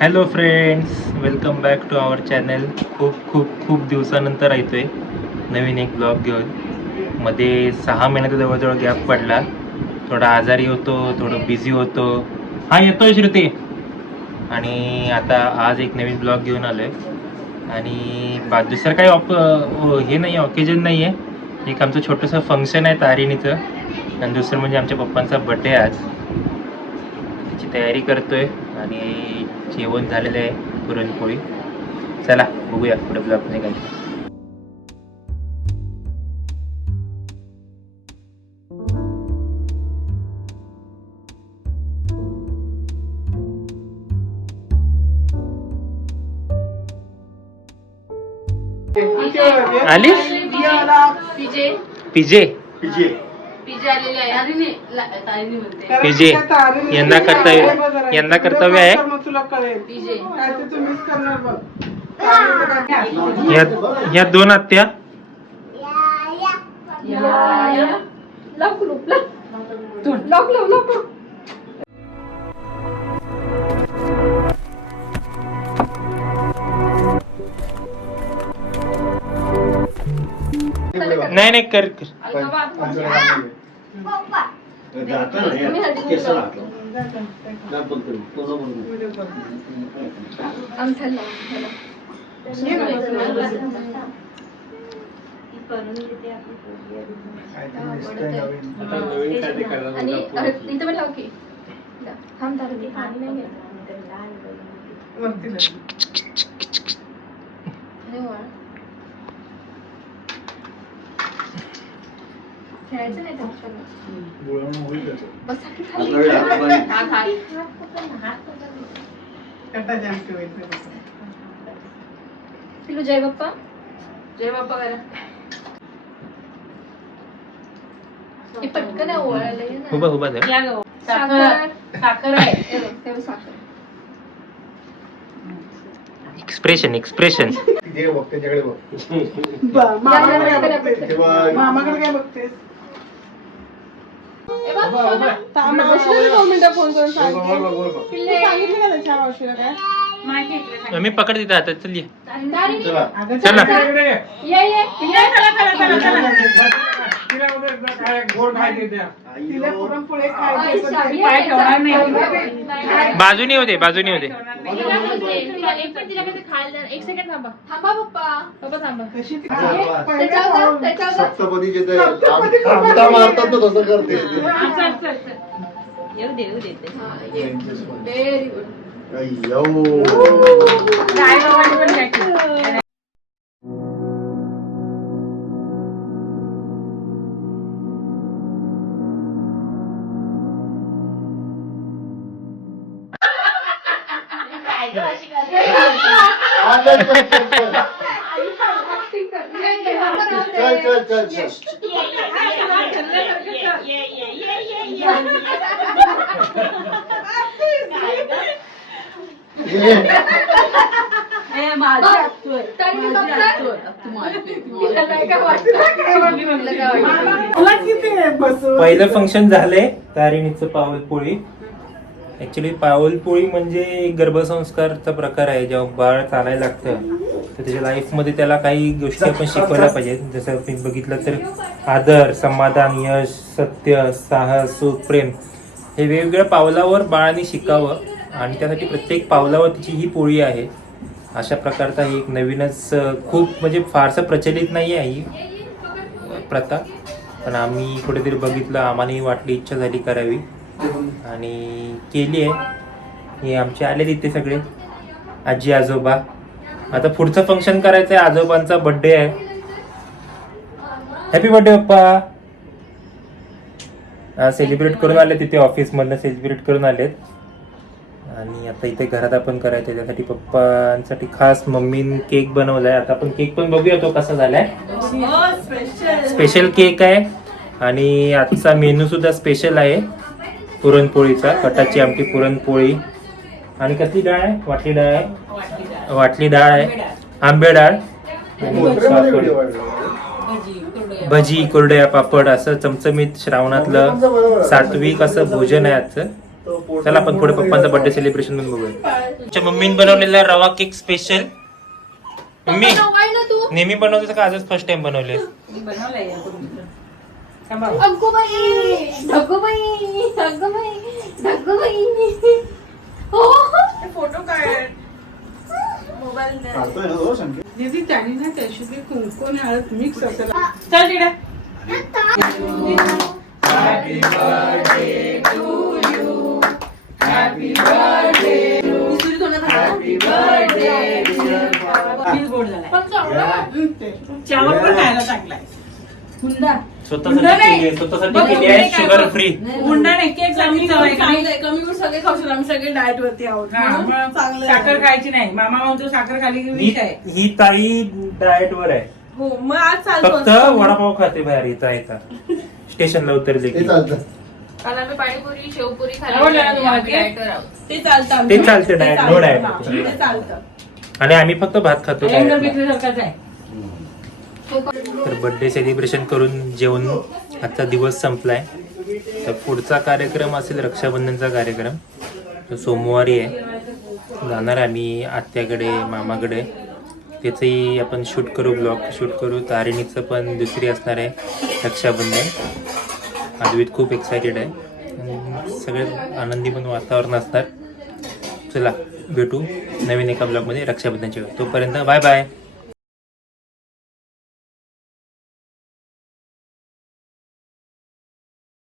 Hello friends, welcome back to our channel. खूप खूप खूप दिवसानंतर येतो आहे नवीन एक ब्लॉग घेऊन. मध्ये 6 महिन्याचा जवळजवळ गॅप पडला. थोडा आजारी होतो, थोडं बिझी होतो. हा येतोय श्रुती. आणि आता आज एक नवीन ब्लॉग घेऊन आलो आहे. आणि दुसरं काही हे नाही, ऑकेजन नाही आहे. एक आमचं छोटंसं फंक्शन आहे तारिणीचं. आणि दुसरं म्हणजे आमच्या पप्पांचा बड्डे आज. त्याची तयारी करतोय आणि जेवण झालेलं आहे, पुरणपोळी. चला बघूया पुढे ब्लॉगमध्ये काय. आली पिजे पिजे यंदा कर्तव्य आहे. ह्या दोन आत्या नाही नाही कर जय बाप्पा, जय बाप्पा करा. पटकन उभा उभा एक्सप्रेशन एक्सप्रेशन. मामाकडे काय बघतेस? फोन करून सांगितलं का त्याच्या मावशीला काय? मी पकड देता आता. चल ये. चला. बाजूनी होते बाजूनी होते. एक सेकंड थांबा. थांबा पप्पा, पप्पा थांबा. मारतात तो तसं करते. येऊ दे व्हेरी गुड. पहिलं फंक्शन झालंय तारिणीचं पाऊलपोळी. ऍक्च्युली पाऊलपोळी म्हणजे गर्भसंस्कारचा प्रकार आहे. जेव्हा बाळ चालायला लागतं तर त्याच्या लाईफमध्ये त्याला काही गोष्टी आपण शिकवायला पाहिजे. जसं आपण बघितलं तर आदर, समाधान, यश, सत्य, साहस, सुख, प्रेम हे वेगवेगळ्या पावलावर बाळाने शिकावं. आणि त्यासाठी प्रत्येक पावलावर तिची ही पोळी आहे. अशा प्रकारचा ही एक नवीनच, खूप म्हणजे फारसं प्रचलित नाही आहे ही प्रथा. पण आम्ही कुठेतरी बघितलं, आम्हालाही वाटली, इच्छा झाली करावी आणि केली आहे. हे आमचे आले तिथे सगळे आजी आजोबा. आता पुढचं फंक्शन करायचं आहे. आजोबांचा बर्थडे आहे. हॅपी बर्थडे पप्पा. सेलिब्रेट करून आले तिथे, ऑफिसमधनं सेलिब्रेट करून आलेत. आणि आता इथे घरात आपण करायचं. त्यासाठी पप्पांसाठी खास मम्मीने केक बनवलाय. आता आपण केक पण बघूया तो कसा झालाय. स्पेशल केक आहे. आणि आजचा मेनू सुद्धा स्पेशल आहे, पुरणपोळीचा. कटाची आमटी, पुरणपोळी. आणि कसली डाळ आहे? वाटली डाळ आहे. वाटली डाळ आहे, आंबे डाळ, भजी, कुरड्या, पापड असं चमचमीत श्रावणातलं सात्विक असं भोजन आहे आजचं. चला आपण पुढे पप्पांचा बर्थडे सेलिब्रेशन पण बघूया. आमच्या मम्मीने बनवलेला रवा केक स्पेशल. मम्मी काय ना तू नेहमी बनवतेस का आजच फर्स्ट टाइम बनवलेस? बनवलंय अगोबाई ढगोबाई ढगोबाई ढगोबाई हो फोटो काय मोबाईल काढतोय ना तो शंकी? दीदी त्याने ना त्याशी कुंकू हळद मिक्स असं चल तिकडे चावल पण खायला चांगला आहे. हुंडा स्वतःसाठी केली आहे शुगर फ्री. हुंडा नाही केक चांगली चव आहे. कमी करून सगळे खाऊ शकतो. आम्ही सगळे डाएट वरती आहोत हा, म्हणून मग चांगलं साखर आहे. खायची नाही. मामा म्हणतो साखर खाली की विष आहे. ही ताई डाएट वर आहे. हो मग आज चालतो फक्त वडापाव खाते बाहेर येता येता स्टेशनला उतरले ते की. चालतं. काल आम्ही पाणीपुरी शेवपुरी आवडलं ना तुम्हाला खाल्ली ते? डाएटवर आहोत. ते चालतं आमचं. ते चालतं diet, no diet. हा, ते चालतं. आणि आम्ही फक्त भात खातो भयंकर diet ला. बिकल्यासारखाच आहे. तर बर्थडे सेलिब्रेशन करून जेवण आजचा दिवस संपलाय. तर पुढचा कार्यक्रम असेल रक्षाबंधनचा कार्यक्रम. तो सोमवारी आहे. जाणार आम्ही आत्याकडे मामाकडे. त्याचंही आपण शूट करू, ब्लॉग शूट करू. तारिणीचं पण दुसरी असणार आहे रक्षाबंधन. अद्वैत खूप एक्सायटेड आहे. आणि सगळे आनंदी पण वातावरण असणार. चला भेटू नवीन एका ब्लॉगमध्ये रक्षाबंधनच्या वेळी. तोपर्यंत बाय बाय.